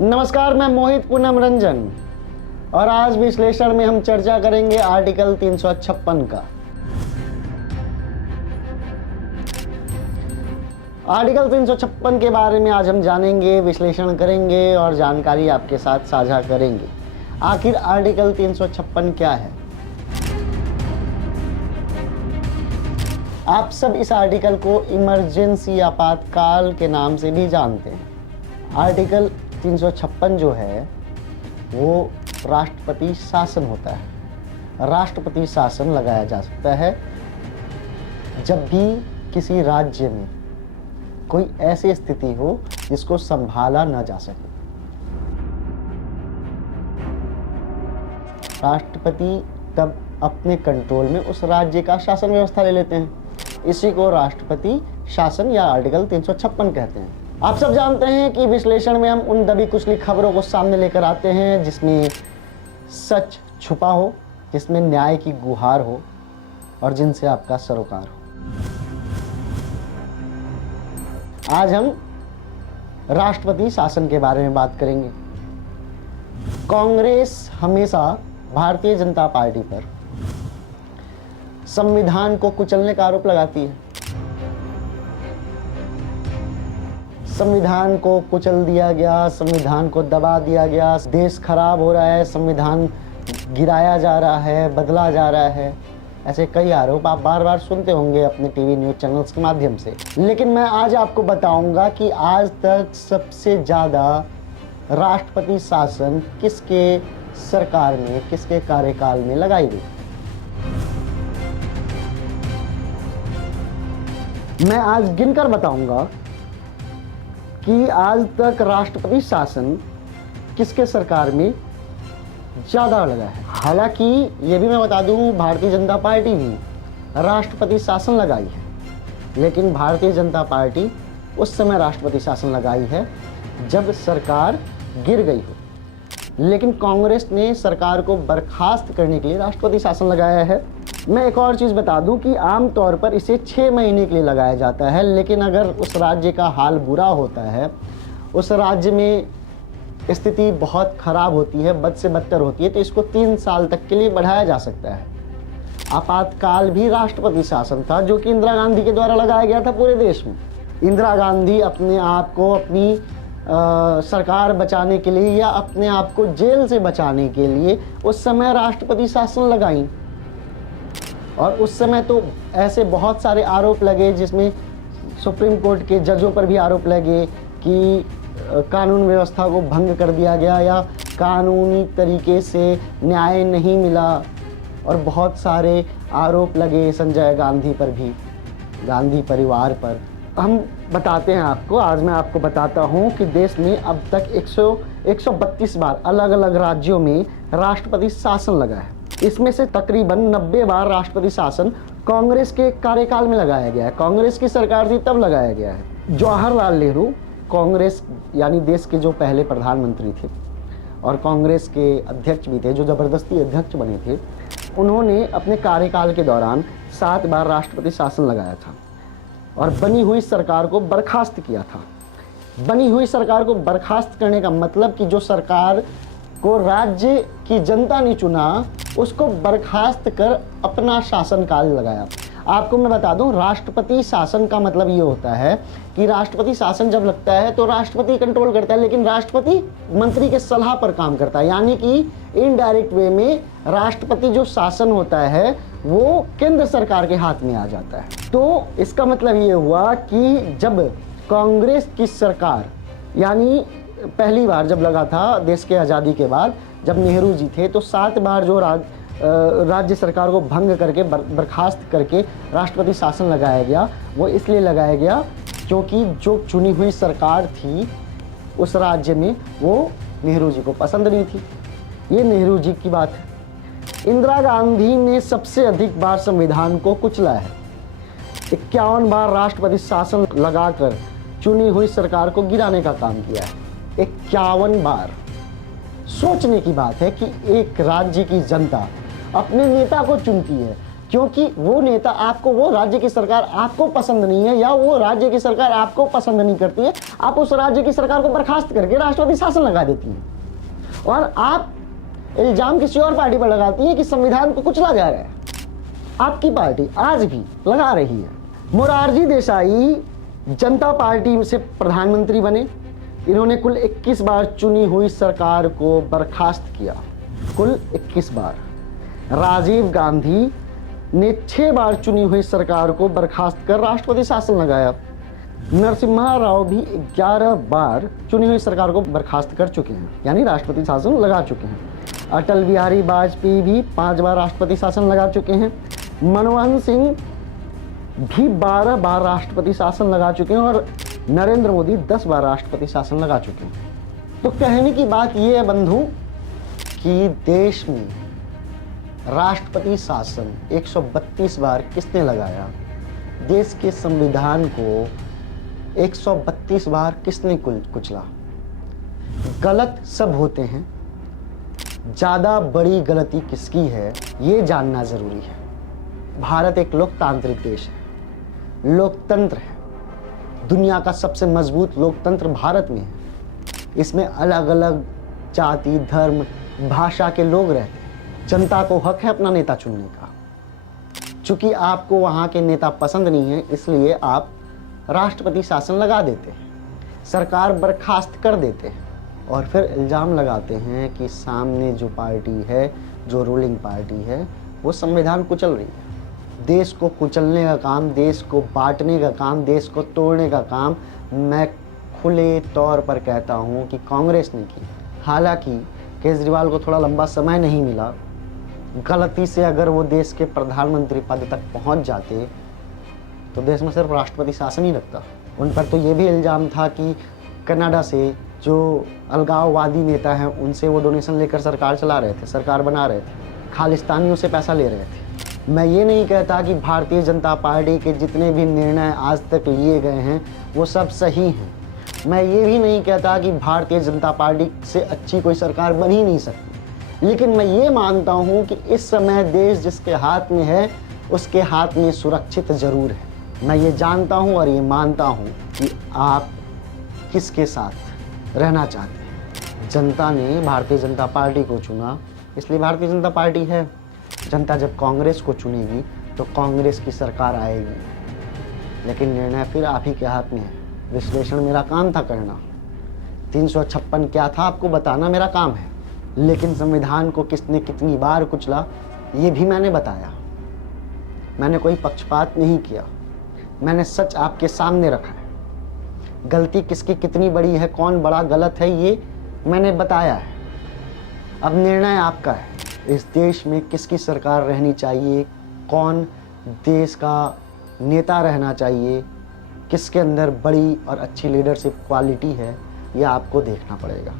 नमस्कार, मैं मोहित पूनम रंजन और आज विश्लेषण में हम चर्चा करेंगे आर्टिकल 356 का। आर्टिकल 356 के बारे में आज हम जानेंगे, विश्लेषण करेंगे और जानकारी आपके साथ साझा करेंगे। आखिर आर्टिकल 356 क्या है? आप सब इस आर्टिकल को इमरजेंसी आपातकाल के नाम से भी जानते हैं। आर्टिकल 356 जो है वो राष्ट्रपति शासन होता है। राष्ट्रपति शासन लगाया जा सकता है जब भी किसी राज्य में कोई ऐसी स्थिति हो जिसको संभाला ना जा सके। राष्ट्रपति तब अपने कंट्रोल में उस राज्य का शासन व्यवस्था ले लेते हैं। इसी को राष्ट्रपति शासन या आर्टिकल 356 कहते हैं। आप सब जानते हैं कि विश्लेषण में हम उन दबी कुचली खबरों को सामने लेकर आते हैं जिसमें सच छुपा हो, जिसमें न्याय की गुहार हो और जिनसे आपका सरोकार हो। आज हम राष्ट्रपति शासन के बारे में बात करेंगे। कांग्रेस हमेशा भारतीय जनता पार्टी पर संविधान को कुचलने का आरोप लगाती है। संविधान को कुचल दिया गया, संविधान को दबा दिया गया, देश खराब हो रहा है, संविधान गिराया जा रहा है, बदला जा रहा है। ऐसे कई आरोप आप बार बार सुनते होंगे अपने टीवी न्यूज़ चैनल्स के माध्यम से। लेकिन मैं आज आपको बताऊंगा कि आज तक सबसे ज़्यादा राष्ट्रपति शासन किसके सरकार में, किसके कार्यकाल में लगाई गई। मैं आज गिनकर बताऊंगा कि आज तक राष्ट्रपति शासन किसके सरकार में ज़्यादा लगा है। हालांकि ये भी मैं बता दूं, भारतीय जनता पार्टी भी राष्ट्रपति शासन लगाई है, लेकिन भारतीय जनता पार्टी उस समय राष्ट्रपति शासन लगाई है जब सरकार गिर गई हो। लेकिन कांग्रेस ने सरकार को बर्खास्त करने के लिए राष्ट्रपति शासन लगाया है। मैं एक और चीज़ बता दूं कि आमतौर पर इसे 6 महीने के लिए लगाया जाता है, लेकिन अगर उस राज्य का हाल बुरा होता है, उस राज्य में स्थिति बहुत ख़राब होती है, बद से बदतर होती है, तो इसको 3 साल तक के लिए बढ़ाया जा सकता है। आपातकाल भी राष्ट्रपति शासन था जो कि इंदिरा गांधी के द्वारा लगाया गया था पूरे देश में। इंदिरा गांधी अपने आप को अपनी सरकार बचाने के लिए या अपने आप को जेल से बचाने के लिए उस समय राष्ट्रपति शासन लगाई। और उस समय तो ऐसे बहुत सारे आरोप लगे जिसमें सुप्रीम कोर्ट के जजों पर भी आरोप लगे कि कानून व्यवस्था को भंग कर दिया गया या कानूनी तरीके से न्याय नहीं मिला, और बहुत सारे आरोप लगे संजय गांधी पर भी, गांधी परिवार पर। हम बताते हैं आपको, आज मैं आपको बताता हूं कि देश में अब तक 132 बार अलग अलग राज्यों में राष्ट्रपति शासन लगा है। इसमें से तकरीबन 90 बार राष्ट्रपति शासन कांग्रेस के कार्यकाल में लगाया गया है। कांग्रेस की सरकार थी तब लगाया गया है। जवाहरलाल नेहरू कांग्रेस यानी देश के जो पहले प्रधानमंत्री थे और कांग्रेस के अध्यक्ष भी थे, जो ज़बरदस्ती अध्यक्ष बने थे, उन्होंने अपने कार्यकाल के दौरान 7 बार राष्ट्रपति शासन लगाया था और बनी हुई सरकार को बर्खास्त किया था। बनी हुई सरकार को बर्खास्त करने का मतलब कि जो सरकार को राज्य की जनता ने चुना उसको बर्खास्त कर अपना शासनकाल लगाया। आपको मैं बता दूं, राष्ट्रपति शासन का मतलब ये होता है कि राष्ट्रपति शासन जब लगता है तो राष्ट्रपति कंट्रोल करता है, लेकिन राष्ट्रपति मंत्री के सलाह पर काम करता है, यानी कि इनडायरेक्ट वे में राष्ट्रपति जो शासन होता है वो केंद्र सरकार के हाथ में आ जाता है। तो इसका मतलब ये हुआ कि जब कांग्रेस की सरकार, यानी पहली बार जब लगा था देश के आज़ादी के बाद, जब नेहरू जी थे, तो 7 बार जो राज्य सरकार को भंग करके बर्खास्त करके राष्ट्रपति शासन लगाया गया। वो इसलिए लगाया गया क्योंकि जो चुनी हुई सरकार थी उस राज्य में वो नेहरू जी को पसंद नहीं थी। ये नेहरू जी की बात है। इंदिरा गांधी ने सबसे अधिक बार संविधान को कुचला है। 51 बार राष्ट्रपति शासन लगाकर चुनी हुई सरकार को गिराने का काम किया है। 51 बार। सोचने की बात है कि एक राज्य की जनता अपने नेता को चुनती है, क्योंकि वो नेता आपको, वो राज्य की सरकार आपको पसंद नहीं है, या वो राज्य की सरकार आपको पसंद नहीं करती है, आप उस राज्य की सरकार को बर्खास्त करके राष्ट्रपति शासन लगा देती हैं और आप इल्जाम किसी और पार्टी पर लगाती है कि संविधान को कुचला जा रहा है। आपकी पार्टी आज भी लगा रही है। मोरारजी देसाई जनता पार्टी से प्रधानमंत्री बने, इन्होंने कुल 21 बार चुनी हुई सरकार को बर्खास्त किया, कुल 21 बार। राजीव गांधी ने 6 बार चुनी हुई सरकार को बर्खास्त कर राष्ट्रपति शासन लगाया। नरसिम्हा राव भी 11 बार चुनी हुई सरकार को बर्खास्त कर चुके हैं, यानी राष्ट्रपति शासन लगा चुके हैं। अटल बिहारी वाजपेयी भी 5 बार राष्ट्रपति शासन लगा चुके हैं। मनमोहन सिंह भी 12 बार राष्ट्रपति शासन लगा चुके हैं और नरेंद्र मोदी 10 बार राष्ट्रपति शासन लगा चुके हैं। तो कहने की बात यह है बंधु कि देश में राष्ट्रपति शासन 132 बार किसने लगाया, देश के संविधान को 132 बार किसने कुचला। गलत सब होते हैं, ज़्यादा बड़ी गलती किसकी है ये जानना ज़रूरी है। भारत एक लोकतांत्रिक देश है, लोकतंत्र है, दुनिया का सबसे मजबूत लोकतंत्र भारत में है। इसमें अलग अलग जाति, धर्म, भाषा के लोग रहते हैं। जनता को हक है अपना नेता चुनने का। चूंकि आपको वहाँ के नेता पसंद नहीं है, इसलिए आप राष्ट्रपति शासन लगा देते हैं, सरकार बर्खास्त कर देते हैं और फिर इल्ज़ाम लगाते हैं कि सामने जो पार्टी है, जो रूलिंग पार्टी है, वो संविधान कुचल रही है। देश को कुचलने का काम, देश को बांटने का काम, देश को तोड़ने का काम मैं खुले तौर पर कहता हूँ कि कांग्रेस ने की। हालांकि केजरीवाल को थोड़ा लंबा समय नहीं मिला। गलती से अगर वो देश के प्रधानमंत्री पद तक पहुँच जाते तो देश में सिर्फ राष्ट्रपति शासन ही लगता। उन पर तो ये भी इल्ज़ाम था कि कनाडा से जो अलगाववादी नेता हैं उनसे वो डोनेशन लेकर सरकार चला रहे थे, सरकार बना रहे थे, खालिस्तानियों से पैसा ले रहे थे। मैं ये नहीं कहता कि भारतीय जनता पार्टी के जितने भी निर्णय आज तक लिए गए हैं वो सब सही हैं। मैं ये भी नहीं कहता कि भारतीय जनता पार्टी से अच्छी कोई सरकार बन ही नहीं सकती। लेकिन मैं ये मानता हूँ कि इस समय देश जिसके हाथ में है उसके हाथ में सुरक्षित ज़रूर है। मैं ये जानता हूँ और ये मानता हूँ कि आप किसके साथ रहना चाहते हैं। जनता ने भारतीय जनता पार्टी को चुना, इसलिए भारतीय जनता पार्टी है। जनता जब कांग्रेस को चुनेगी तो कांग्रेस की सरकार आएगी। लेकिन निर्णय फिर आप ही के हाथ में है। विश्लेषण मेरा काम था करना, 356 क्या था आपको बताना मेरा काम है। लेकिन संविधान को किसने कितनी बार कुचला ये भी मैंने बताया। मैंने कोई पक्षपात नहीं किया, मैंने सच आपके सामने रखा है। गलती किसकी कितनी बड़ी है, कौन बड़ा गलत है, ये मैंने बताया है। अब निर्णय आपका है। इस देश में किसकी सरकार रहनी चाहिए, कौन देश का नेता रहना चाहिए, किसके अंदर बड़ी और अच्छी लीडरशिप क्वालिटी है, ये आपको देखना पड़ेगा।